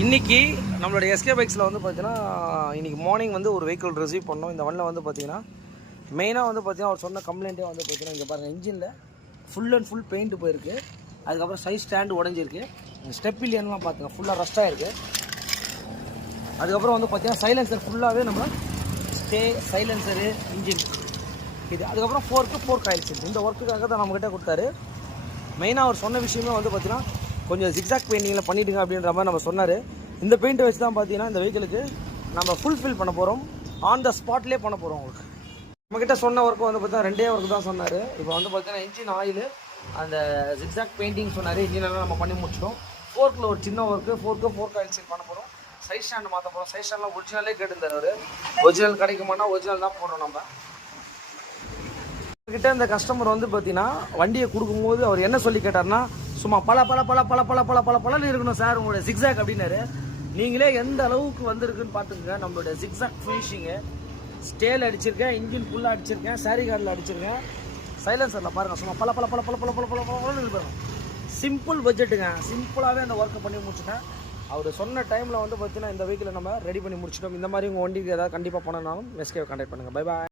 இன்றைக்கி நம்மளுடைய எஸ்கே பைக்ஸில் வந்து பார்த்தீங்கன்னா இன்றைக்கி மார்னிங் வந்து ஒரு வெஹிக்கிள் ரிசீவ் பண்ணோம். இந்த வண்டியில் வந்து பார்த்தீங்கன்னா மெயினாக வந்து பார்த்தீங்கன்னா அவர் சொன்ன கம்ப்ளைண்ட்டே வந்து பார்த்தீங்கன்னா இங்கே பாருங்கள், இன்ஜினில் ஃபுல் அண்ட் ஃபுல் பெயிண்ட் போயிருக்கு. அதுக்கப்புறம் சைட் ஸ்டாண்டு உடஞ்சிருக்கு. ஸ்டெப் இல்லையெல்லாம் பார்த்துங்க, ஃபுல்லாக ரஸ்ட்டாக இருக்குது. அதுக்கப்புறம் வந்து பார்த்தீங்கன்னா சைலன்சர் ஃபுல்லாகவே நம்ம ஸ்டே சைலன்சரு இன்ஜின் இது. அதுக்கப்புறம் ஃபோர்க் ஆயில் சீட் இந்த ஒர்க்குக்காக தான் நம்மக்கிட்ட கொடுத்தாரு. மெயினாக அவர் சொன்ன விஷயமே வந்து பார்த்தீங்கன்னா கொஞ்சம் ஜிக்ஸாக் பெயிண்டிங்கில் பண்ணிவிடுங்க அப்படின்ற மாதிரி நம்ம சொன்னார். இந்த பெயிண்ட்டை வச்சு தான் பார்த்தீங்கன்னா இந்த வெஹிக்கிளுக்கு நம்ம ஃபுல்ஃபில் பண்ண போகிறோம். ஆன் த ஸ்பாட்லேயே பண்ண போகிறோம். உங்களுக்கு நம்மக்கிட்ட சொன்ன ஒர்க்கு வந்து பார்த்தீங்கன்னா 2 ஒர்க்கு தான் சொன்னார். இப்போ வந்து பார்த்தீங்கன்னா இன்ஜின் ஆயில், அந்த ஜிக்ஸாக் பெயிண்டிங் சொன்னார். இன்ஜினெல்லாம் நம்ம பண்ணி முடிச்சிட்டோம். ஃபோர்க்கில் ஒரு சின்ன ஒர்க்கு, ஃபோர்க் ஆயில் சீட் பண்ண போகிறோம். சைட் ஸ்டாண்டு மாற்ற போகிறோம். சைட் ஸ்டாண்ட்லாம் ஒரிஜினலே கேட்டுருந்தார் அவர். ஒரிஜினல் கிடைக்குமானா ஒரிஜினல் தான் போடுறோம். நம்ம கிட்ட இந்த கஸ்டமர் வந்து பார்த்தீங்கன்னா வண்டியை கொடுக்கும்போது அவர் என்ன சொல்லி கேட்டார்னா, சும்மா பல இருக்கணும் சார் உங்களோட ஜிக்ஸாக் அப்படின்னாரு. நீங்களே எந்த அளவுக்கு வந்திருக்குன்னு பார்த்துக்கங்க. நம்மளோட ஜிக்ஸாக் ஃபினிஷிங்கு ஸ்டேல் அடிச்சிருக்கேன், இன்ஜின் ஃபுல்லாக அடிச்சிருக்கேன், சாரி கார்டில் அடிச்சிருக்கேன். சைலன்சரில் பாருங்கள், சும்மா பல பாருங்க. சிம்பிள் பட்ஜெட்டுங்க. சிம்பிளாகவே அந்த ஒர்க்கை பண்ணி முடிச்சுட்டேன். அவர் சொன்ன டைமில் வந்து பார்த்தீங்கன்னா இந்த வெஹிக்கிளை நம்ம ரெடி பண்ணி முடிச்சிட்டோம். இந்த மாதிரி உங்கள் வண்டிக்கு ஏதாவது கண்டிப்பாக பண்ணனாலும் எஸ்கேவை கான்டாக்ட் பண்ணுங்கள். Bye bye.